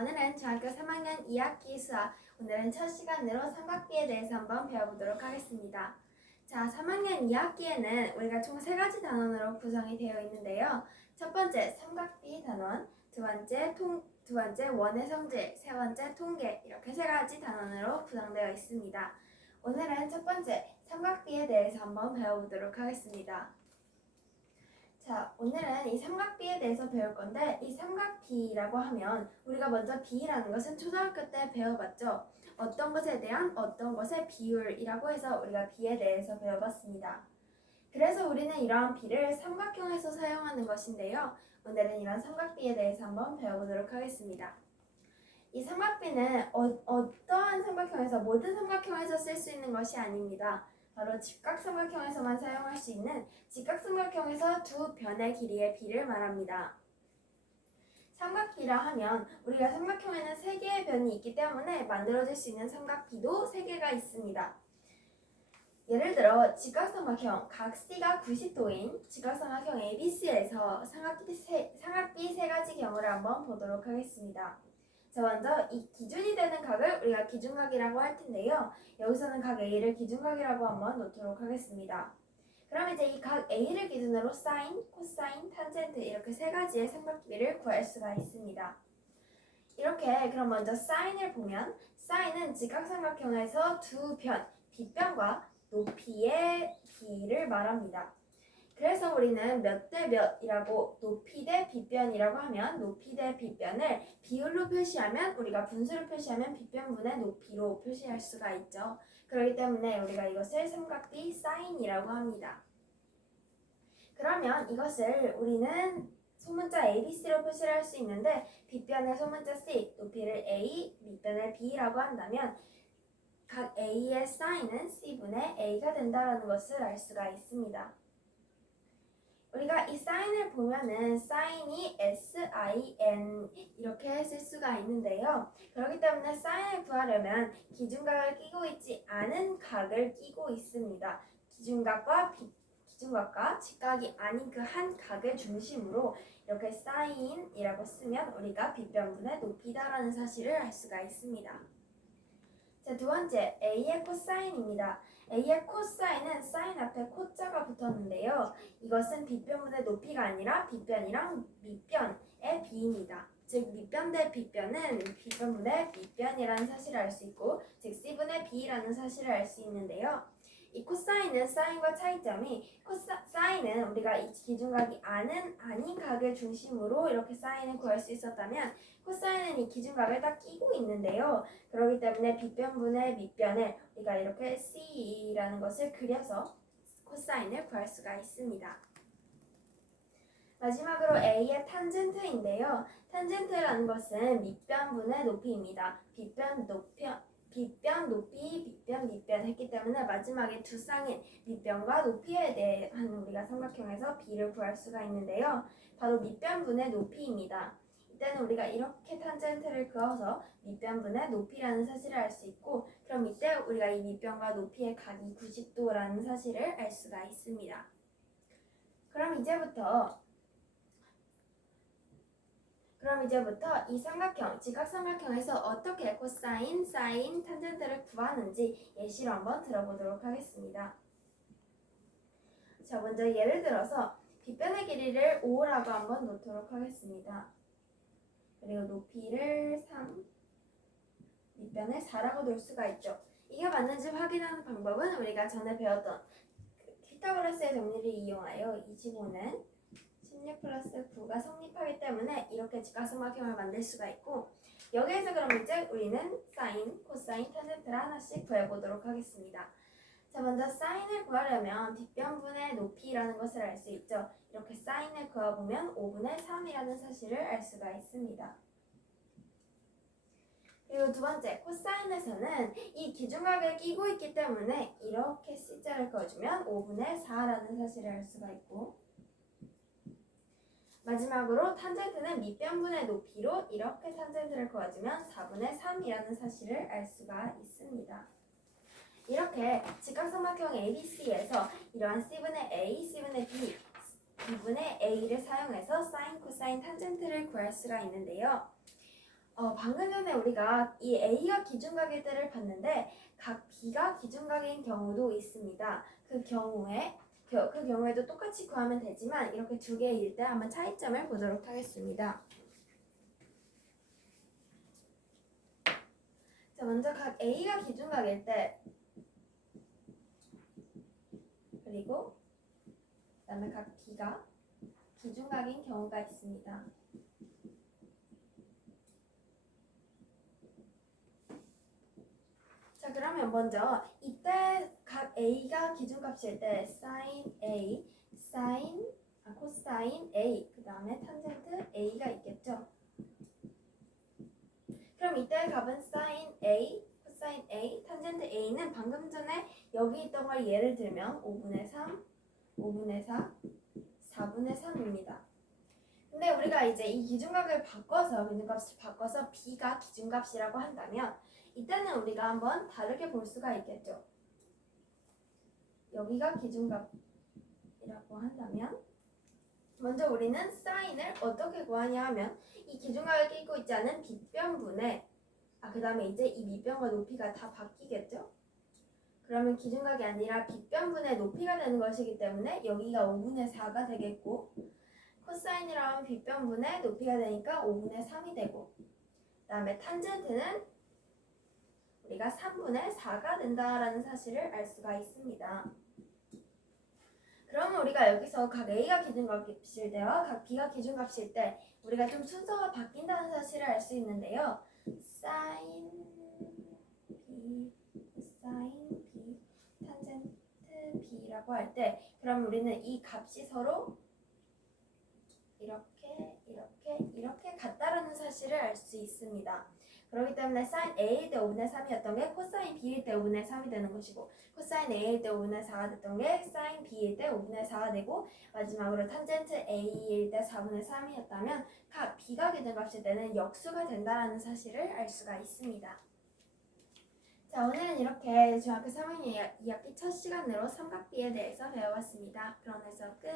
오늘은 중학교 3학년 2학기 수학, 오늘은 첫 시간으로 삼각비에 대해서 한번 배워보도록 하겠습니다. 자, 3학년 2학기에는 우리가 총 3가지 단원으로 구성이 되어 있는데요. 첫 번째 삼각비 단원, 두 번째 원의 성질, 세 번째 통계, 이렇게 3가지 단원으로 구성되어 있습니다. 오늘은 첫 번째 삼각비에 대해서 한번 배워보도록 하겠습니다. 자, 오늘은 이 삼각비에 대해서 배울 건데, 이 삼각비라고 하면 우리가 먼저 비라는 것은 초등학교 때 배워봤죠. 어떤 것에 대한 어떤 것의 비율이라고 해서 우리가 비에 대해서 배워봤습니다. 그래서 우리는 이러한 비를 삼각형에서 사용하는 것인데요. 오늘은 이런 삼각비에 대해서 한번 배워보도록 하겠습니다. 이 삼각비는 어떠한 삼각형에서, 모든 삼각형에서 쓸 수 있는 것이 아닙니다. 바로 직각삼각형에서만 사용할 수 있는 직각삼각형에서 두 변의 길이의 비를 말합니다. 삼각비라 하면 우리가 삼각형에는 3개의 변이 있기 때문에 만들어질 수 있는 삼각비도 3개가 있습니다. 예를 들어 직각삼각형 각 C가 90도인 직각삼각형 ABC에서 삼각비 3가지 경우를 한번 보도록 하겠습니다. 자, 먼저 이 기준이 되는 각을 우리가 기준각이라고 할 텐데요. 여기서는 각 A를 기준각이라고 한번 놓도록 하겠습니다. 그럼 이제 이 각 A를 기준으로 사인, 코사인, 탄젠트 이렇게 3가지의 삼각비를 구할 수가 있습니다. 이렇게 그럼 먼저 사인을 보면 사인은 직각삼각형에서 두 변, 빗변과 높이의 비를 말합니다. 그래서 우리는 몇 대 몇이라고 높이 대 빗변이라고 하면 높이 대 빗변을 비율로 표시하면 우리가 분수로 표시하면 빗변분의 높이로 표시할 수가 있죠. 그렇기 때문에 우리가 이것을 삼각비 사인이라고 합니다. 그러면 이것을 우리는 소문자 ABC로 표시를 할 수 있는데 빗변을 소문자 C, 높이를 A, 밑변을 B라고 한다면 각 A의 사인은 C분의 A가 된다는 것을 알 수가 있습니다. 우리가 이 사인을 보면은 사인이 SIN 이렇게 쓸 수가 있는데요. 그렇기 때문에 사인을 구하려면 기준각을 끼고 있지 않은 각을 끼고 있습니다. 기준각과 직각이 아닌 그 한 각을 중심으로 이렇게 사인이라고 쓰면 우리가 빗변분의 높이다라는 사실을 알 수가 있습니다. 자, 두 번째 A의 코사인입니다. A의 코사인은 사인 앞에 코자가 붙었는데요. 이것은 빗변분의 높이가 아니라 빗변이랑 밑변의 비입니다. 즉 밑변 대 빗변은 빗변분의 밑변이라는 사실을 알 수 있고 즉 C분의 B라는 사실을 알 수 있는데요. 이 코사인은 사인과 차이점이 사인은 우리가 이 기준각이 아닌 각을 중심으로 이렇게 사인을 구할 수 있었다면 코사인은 이 기준각을 딱 끼고 있는데요. 그렇기 때문에 빗변분의 밑변을 우리가 이렇게 C라는 것을 그려서 코사인을 구할 수가 있습니다. 마지막으로 A의 탄젠트인데요. 탄젠트라는 것은 밑변분의 높이입니다. 빗변, 높이, 빗변, 밑변 했기 때문에 마지막에 두 쌍인 밑변과 높이에 대한 우리가 삼각형에서 비를 구할 수가 있는데요. 바로 밑변분의 높이입니다. 이때는 우리가 이렇게 탄젠트를 그어서 밑변분의 높이라는 사실을 알 수 있고 그럼 이때 우리가 이 밑변과 높이의 각이 90도라는 사실을 알 수가 있습니다. 그럼 이제부터 이 삼각형, 직각삼각형에서 어떻게 코사인, 사인, 탄젠트를 구하는지 예시로 한번 들어보도록 하겠습니다. 자, 먼저 예를 들어서 빗변의 길이를 5라고 한번 놓도록 하겠습니다. 그리고 높이를 3, 밑변을 4라고 놓을 수가 있죠. 이게 맞는지 확인하는 방법은 우리가 전에 배웠던 피타고라스의 정리를 이용하여 25는 16 플러스 9가 성립하기 때문에 이렇게 직각삼각형을 만들 수가 있고 여기에서 그럼 이제 우리는 사인, 코사인, 탄젠트를 하나씩 구해보도록 하겠습니다. 자, 먼저 사인을 구하려면 빗변분의 높이라는 것을 알 수 있죠. 이렇게 사인을 구해보면 5분의 3이라는 사실을 알 수가 있습니다. 그리고 두 번째, 코사인에서는 이 기준각을 끼고 있기 때문에 이렇게 C자를 그어주면 5분의 4라는 사실을 알 수가 있고 마지막으로 탄젠트는 밑변분의 높이로 이렇게 탄젠트를 그어주면 4분의 3이라는 사실을 알 수가 있습니다. 이렇게 직각삼각형 ABC에서 이러한 C분의 A, C분의 B, B분의 A를 사용해서 사인, 코사인, 탄젠트를 구할 수가 있는데요. 방금 전에 우리가 이 A가 기준각일 때를 봤는데 각 B가 기준각인 경우도 있습니다. 그 경우에도 똑같이 구하면 되지만 이렇게 두 개일 때 한번 차이점을 보도록 하겠습니다. 자, 먼저 각 A가 기준각일 때 그리고 그다음에 각 B가 기준각인 경우가 있습니다. 자, 그러면 먼저 이때 각 A가 기준값일 때 sin A, 코사인 A, 그 다음에 탄젠트 A가 있겠죠. 그럼 이때 값은 sin A, 코사인 A, 탄젠트 A는 방금 전에 여기 있던 걸 예를 들면 5분의 3, 5분의 4, 4분의 3입니다. 근데 우리가 이제 이 기준값을 바꿔서 B가 기준값이라고 한다면 이때는 우리가 한번 다르게 볼 수가 있겠죠. 여기가 기준값이라고 한다면 먼저 우리는 사인을 어떻게 구하냐 하면 이 기준값을 끼고 있지 않은 빗변분의 그 다음에 이제 이 밑변과 높이가 다 바뀌겠죠. 그러면 기준각이 아니라 빗변분의 높이가 되는 것이기 때문에 여기가 5분의 4가 되겠고 코사인이라면 빗변분의 높이가 되니까 5분의 3이 되고 그 다음에 탄젠트는 우리가 3분의 4가 된다라는 사실을 알 수가 있습니다. 그러면 우리가 여기서 각 A가 기준값일 때와 각 B가 기준값일 때 우리가 좀 순서가 바뀐다는 사실을 알 수 있는데요. sin B, sin B, 탄젠트 B라고 할 때 그럼 우리는 이 값이 서로 이렇게 같다라는 사실을 알 수 있습니다. 그렇기 때문에 sin A일 때 5분의 3이었던 게 코사인 B일 때 5분의 3이 되는 것이고 코사인 A일 때 5분의 4가 됐던 게 sin B일 때 5분의 4가 되고 마지막으로 탄젠트 A일 때 4분의 3이었다면 각 B가 기준값일 때는 역수가 된다는 사실을 알 수가 있습니다. 자, 오늘은 이렇게 중학교 3학년 2학기 첫 시간으로 삼각비에 대해서 배워봤습니다. 그럼 여기서 끝!